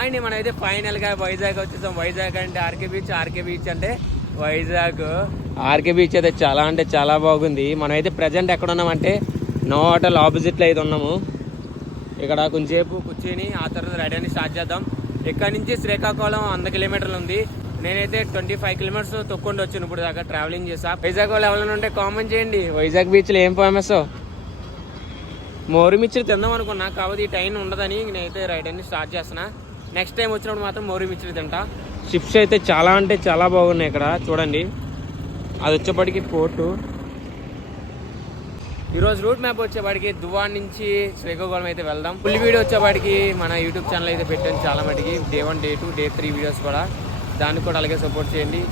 అండి మనమైతే ఫైనల్గా వైజాగ్ వచ్చేసాం. వైజాగ్ అంటే ఆర్కే బీచ్ అంటే వైజాగ్. ఆర్కే బీచ్ అయితే చాలా అంటే చాలా బాగుంది. మనమైతే ప్రజెంట్ ఎక్కడ ఉన్నామంటే నో హోటల్ ఆపోజిట్లో అయితే ఉన్నాము. ఇక్కడ కొంచెంసేపు కూర్చొని ఆ తర్వాత రెడీ అని స్టార్ట్ చేద్దాం. ఇక్కడ నుంచి శ్రీకాకుళం 100 కిలోమీటర్లు ఉంది. నేనైతే 25 కిలోమీటర్స్ తొక్కుండా వచ్చాను ఇప్పుడు దాకా ట్రావెలింగ్ చేసా. వైజాగ్ వాళ్ళు ఎవరైనా ఉంటే కామెంట్ చేయండి. వైజాగ్ బీచ్లో ఏం ఫేమస్? మోరి మిర్చి తిందాం అనుకున్నా, కాబట్టి ఈ టైం ఉండదని నేనైతే రైడ్ అని స్టార్ట్ చేస్తున్నా. నెక్స్ట్ టైం వచ్చినప్పుడు మాత్రం మోరి మిర్చి తింటా. షిప్స్ అయితే చాలా అంటే చాలా బాగున్నాయి ఇక్కడ చూడండి. అది వచ్చేప్పటికి పోర్టు. ఈరోజు రూట్ మ్యాప్ వచ్చేవాడికి దువ్వాడ నుంచి శ్రీకాకుళం అయితే వెళ్దాం. ఫుల్ వీడియో వచ్చేవాడికి మన యూట్యూబ్ ఛానల్ అయితే పెట్టాను చాలా మటుకి. Day 1, Day 2, Day 3 వీడియోస్ కూడా. దానికి కూడా అలాగే సపోర్ట్ చేయండి.